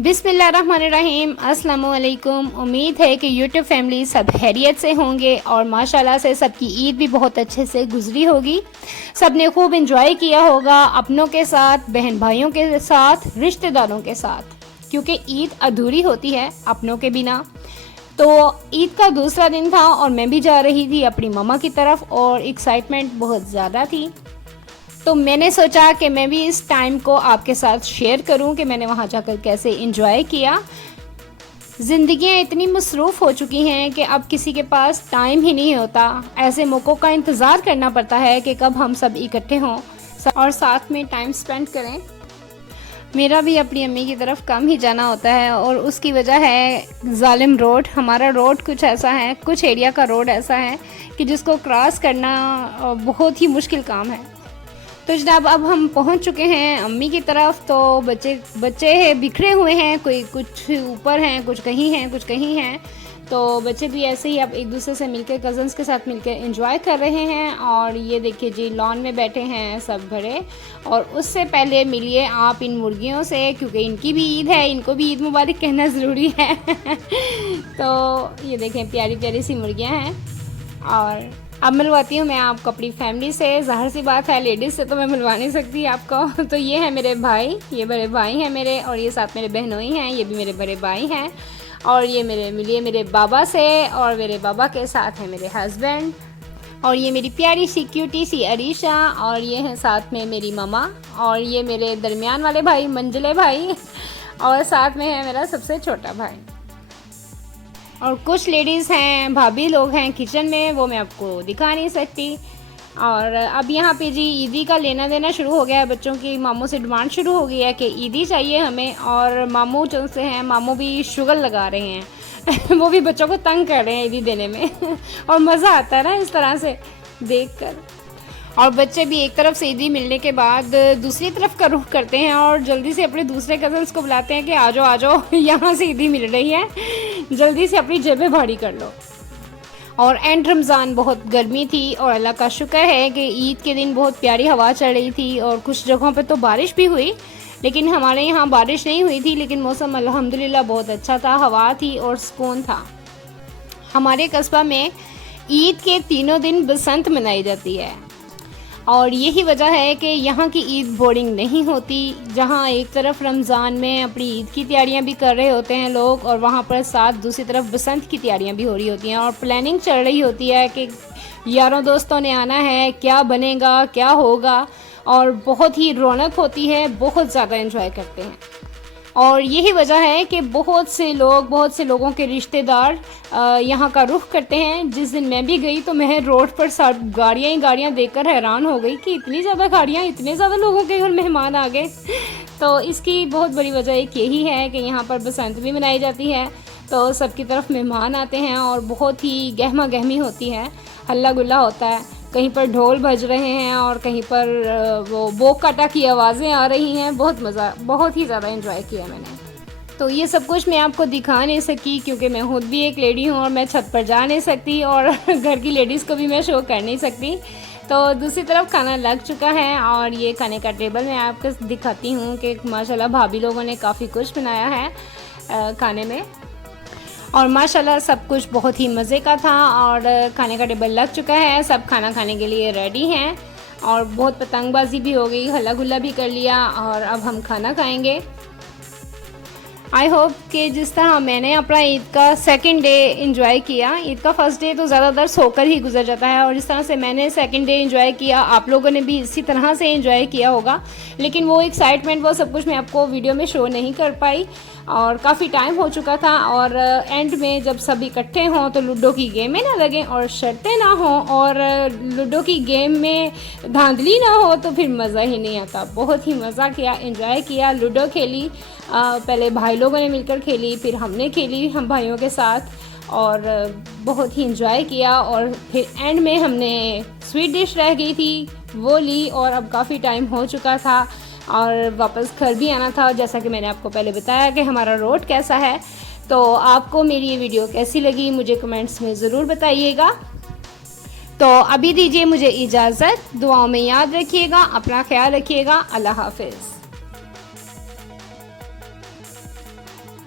बिस्मिल्लाहिर्रहमानिर्रहीम, अस्सलाम वालेकुम। उम्मीद है कि यूट्यूब फैमिली सब खैरियत से होंगे और माशाल्लाह से सबकी ईद भी बहुत अच्छे से गुजरी होगी। सब ने खूब एंजॉय किया होगा अपनों के साथ, बहन भाइयों के साथ, रिश्तेदारों के साथ, क्योंकि ईद अधूरी होती है अपनों के बिना। तो ईद का दूसरा दिन था और मैं भी जा रही थी अपनी मम्मा की तरफ और एक्साइटमेंट बहुत ज़्यादा थी। तो मैंने सोचा कि मैं भी इस टाइम को आपके साथ शेयर करूं कि मैंने वहां जाकर कैसे एंजॉय किया। ज़िंदगियां इतनी मसरूफ़ हो चुकी हैं कि अब किसी के पास टाइम ही नहीं होता। ऐसे मौक़ों का इंतज़ार करना पड़ता है कि कब हम सब इकट्ठे हों और साथ में टाइम स्पेंड करें। मेरा भी अपनी अम्मी की तरफ कम ही जाना होता है और उसकी वजह है ज़ालिम रोड। हमारा रोड कुछ ऐसा है, कुछ एरिया का रोड ऐसा है कि जिसको क्रॉस करना बहुत ही मुश्किल काम है। तो जनाब अब हम पहुंच चुके हैं अम्मी की तरफ। तो बच्चे बिखरे हुए हैं, कोई कुछ ऊपर हैं, कुछ कहीं हैं, कुछ कहीं हैं। तो बच्चे भी ऐसे ही अब एक दूसरे से मिलकर, कज़न्स के साथ मिलकर एंजॉय कर रहे हैं। और ये देखिए जी, लॉन में बैठे हैं सब बड़े। और उससे पहले मिलिए आप इन मुर्गियों से, क्योंकि इनकी भी ईद है, इनको भी ईद मुबारक कहना ज़रूरी है। तो ये देखें, प्यारी प्यारी सी मुर्गियाँ हैं। और अब मिलवाती हूँ मैं आपको अपनी फैमिली से। ज़ाहिर सी बात है, लेडीज़ से तो मैं मिलवा नहीं सकती आपको। तो ये है मेरे भाई, ये बड़े भाई हैं मेरे, और ये साथ मेरे बहनोई हैं, ये भी मेरे बड़े भाई हैं। और ये मिलिए मेरे बाबा से, और मेरे बाबा के साथ हैं मेरे हस्बैंड। और ये मेरी प्यारी सी क्यूटी सी अरीशा, और ये हैं साथ में मेरी ममा। और ये मेरे दरमियान वाले भाई मंजले भाई, और साथ में है मेरा सबसे छोटा भाई। और कुछ लेडीज़ हैं, भाभी लोग हैं किचन में, वो मैं आपको दिखा नहीं सकती। और अब यहाँ पे जी ईदी का लेना देना शुरू हो गया है। बच्चों की मामू से डिमांड शुरू हो गई है कि ईदी चाहिए हमें। और मामू जो से हैं, मामू भी शुगर लगा रहे हैं। वो भी बच्चों को तंग कर रहे हैं ईदी देने में। और मज़ा आता है ना इस तरह से देख कर। और बच्चे भी एक तरफ से ईदी मिलने के बाद दूसरी तरफ का रुख करते हैं और जल्दी से अपने दूसरे कज़न्स को बुलाते हैं कि आ जाओ यहाँ से ईदी मिल रही है, जल्दी से अपनी जेबें भारी कर लो। और एंड रमज़ान बहुत गर्मी थी और अल्लाह का शुक्र है कि ईद के दिन बहुत प्यारी हवा चल रही थी। और कुछ जगहों पे तो बारिश भी हुई, लेकिन हमारे यहाँ बारिश नहीं हुई थी। लेकिन मौसम अल्हम्दुलिल्लाह बहुत अच्छा था, हवा थी और सुकून था। हमारे कस्बा में ईद के तीनों दिन बसंत मनाई जाती है और यही वजह है कि यहाँ की ईद बोरिंग नहीं होती। जहाँ एक तरफ रमज़ान में अपनी ईद की तैयारियाँ भी कर रहे होते हैं लोग, और वहाँ पर साथ दूसरी तरफ बसंत की तैयारियाँ भी हो रही होती हैं और प्लानिंग चल रही होती है कि यारों दोस्तों ने आना है, क्या बनेगा, क्या होगा। और बहुत ही रौनक होती है, बहुत ज़्यादा एंजॉय करते हैं। और यही वजह है कि बहुत से लोगों के रिश्तेदार यहाँ का रुख करते हैं। जिस दिन मैं भी गई तो मैं रोड पर सब गाड़ियाँ ही गाड़ियाँ देखकर हैरान हो गई कि इतनी ज़्यादा गाड़ियाँ, इतने ज़्यादा लोगों के घर मेहमान आ गए। तो इसकी बहुत बड़ी वजह एक यही है कि यहाँ पर बसंत भी मनाई जाती है, तो सबकी तरफ मेहमान आते हैं और बहुत ही गहमा गहमी होती है, हल्ला गुल्ला होता है। कहीं पर ढोल बज रहे हैं और कहीं पर वो बोक काटा की आवाज़ें आ रही हैं। बहुत ही ज़्यादा एंजॉय किया मैंने। तो ये सब कुछ मैं आपको दिखा नहीं सकी क्योंकि मैं खुद भी एक लेडी हूँ और मैं छत पर जा नहीं सकती और घर की लेडीज़ को भी मैं शो कर नहीं सकती। तो दूसरी तरफ खाना लग चुका है और ये खाने का टेबल मैं आपको दिखाती हूँ कि माशाल्लाह भाभी लोगों ने काफ़ी कुछ बनाया है खाने में। और माशाल्लाह सब कुछ बहुत ही मज़े का था और खाने का टेबल लग चुका है, सब खाना खाने के लिए रेडी हैं। और बहुत पतंगबाजी भी हो गई, हल्ला गुल्ला भी कर लिया और अब हम खाना खाएंगे। आई होप कि जिस तरह मैंने अपना ईद का सेकंड डे एंजॉय किया, ईद का फर्स्ट डे तो ज़्यादातर सोकर ही गुजर जाता है, और जिस तरह से मैंने सेकंड डे एंजॉय किया, आप लोगों ने भी इसी तरह से एंजॉय किया होगा। लेकिन वो एक्साइटमेंट, वो सब कुछ मैं आपको वीडियो में शो नहीं कर पाई और काफ़ी टाइम हो चुका था। और एंड में जब सब इकट्ठे हों तो लूडो की गेम में ना लगें और शर्तें ना हों और लूडो की गेम में धांधली ना हो तो फिर मज़ा ही नहीं आता। बहुत ही मज़ा किया, एंजॉय किया, लूडो खेली। पहले भाई लोगों ने मिलकर खेली, फिर हमने खेली हम भाइयों के साथ और बहुत ही एंजॉय किया। और फिर एंड में हमने स्वीट डिश रह गई थी वो ली, और अब काफ़ी टाइम हो चुका था और वापस घर भी आना था। जैसा कि मैंने आपको पहले बताया कि हमारा रोड कैसा है। तो आपको मेरी ये वीडियो कैसी लगी मुझे कमेंट्स में ज़रूर बताइएगा। तो अभी दीजिए मुझे इजाज़त, दुआओं में याद रखिएगा, अपना ख्याल रखिएगा। अल्लाह हाफ़िज़।